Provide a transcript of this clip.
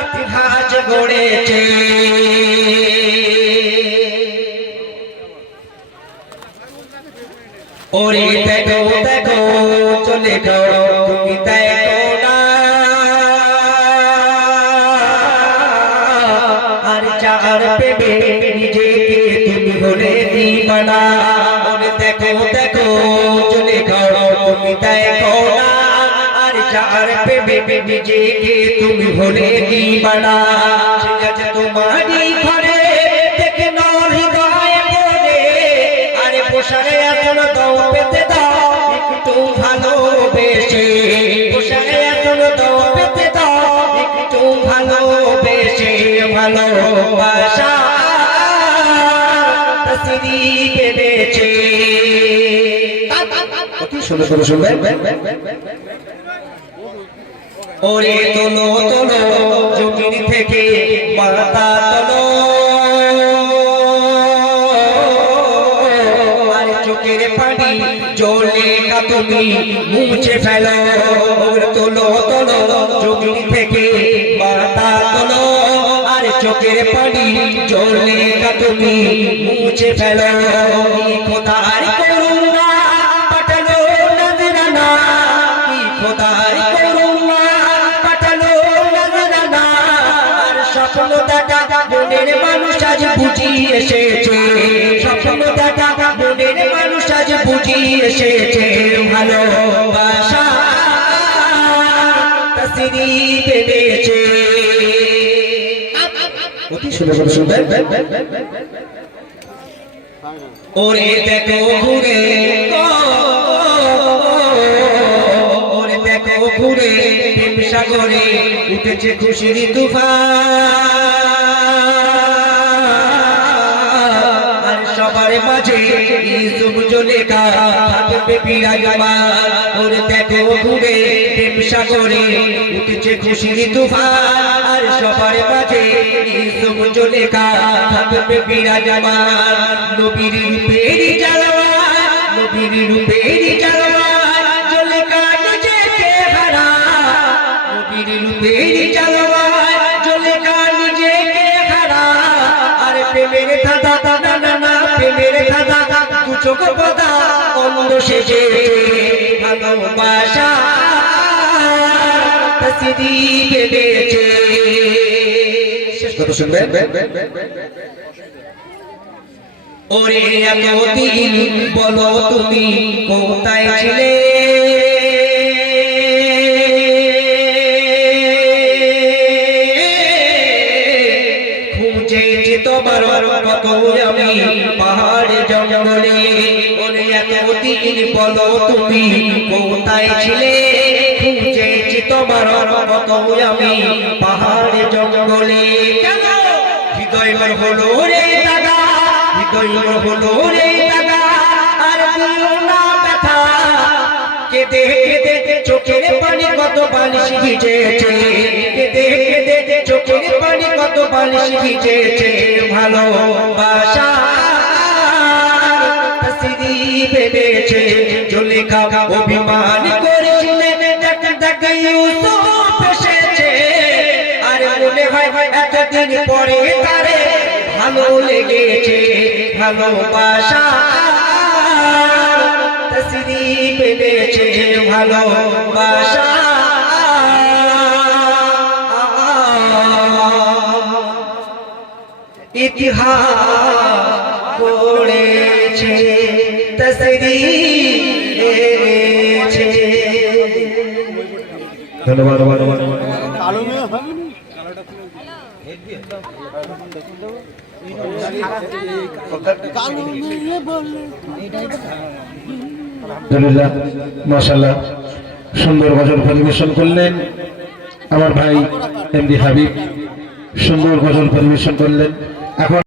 ইতিহাস গড়েছে। ওরে দেখো দেখো চলে যাও তুমি দেখো না, আর যার পেবে নিজেকে তুমি হলে দিবানা। ওরে দেখো দেখো চলে যাও তুমি দেখো না, আর যার পেবে নিজেকে তুমি হলে দিবানা। ঠিক আছে তোমারই ঘরে দেখে নাও হৃদয় পড়ে, আরে বসারে এখন দাও পেতে দাও একটু ভালোবেসে, বসারে এখন দাও পেতে দাও একটু ভালোবেসে। ভালোবাসা তসরি বেঁধেছে। শুনে শুনে শুনবেন। ওরে তোলো তোলো জমির থেকে মাথা তোলো, আর চোখের পানি জলে কা তুমি মুছে ফেলো। ওরে তোলো তোলো জমির থেকে মাথা তোলো, আর চোখের পানি জলে কা তুমি মুছে ফেলো। খোদার করুণা পাঠালো নজরানা, কি খোদার করুণা পাঠালো নজরানা। আর স্বপ্ন দেখা মনের মানুষ আজ বুঝিয়ে এসেছে, স্বপ্ন দেখা মনের মানুষ আজ বুঝিয়ে এসেছে। ভালোবাসা তসরি বেঁধেছে। ওরে দেখো ঘুরে, ওরে দেখো ঘুরে প্রেম সাগরে উঠেছে খুশির তুফান। আর সবার মাঝে ইউসুফ জুলেখা থাকবে বিরাজমান। ওরে দেখো ঘুরে প্রেম সাগরে উঠেছে খুশির তুফান। আর সবার মাঝে ইউসুফ জুলেখা থাকবে বিরাজমান। নবীর রূপের জালওয়ান, নবীর রূপের জালওয়ান জুলেখা নিজেকে হারা, নবীর রূপের জালওয়ান জুলেখা নিজেকে হারা। আর প্রেমের ধাঁধা না না না প্রেমের ধাঁধা দু চোখ বাঁধা অন্ধ সেজে। ভালোবাসা তসরি বেঁধেছে। শেষ কথা শুনবেন। ওরে এতদিন বলো তুমি কোথায় ছিলে, খুঁজেছি তোমার কত আমি পাহাড়ে জঙ্গলে। ওরে এতদিন বলো তুমি কোথায় ছিলে, খুঁজেছি তোমার কত আমি পাহাড়ে জঙ্গলে। কেন হৃদয় হলো রে দাদা, হৃদয় হলো রে দাদা, আর দিও না ব্যথা। কেঁদে কেঁদে চোখের পানি কত বালিশ ভিজেছে, কেঁদে কেঁদে চোখের পানি কত বালিশ ভিজেছে। ভালোবাসা তসরি বেঁধেছে। জুলেখা অভিমান করেছিলে দেখ দেখ ইউসুফ এসেছে। আর মনে হয় এতদিন পরে তারে ভালো লেগেছে। ভালোবাসা তসরি বেঁধেছে। ভালোবাসা ইতিহাস গড়েছে, তসরি বেঁধেছে। ধন্যবাদ। আলহামদুলিল্লাহ মাশাআল্লাহ সুন্দর গজল পরিবেশন করলেন আমার ভাই এমডি হাবিব, সুন্দর গজল পরিবেশন করলেন। এখন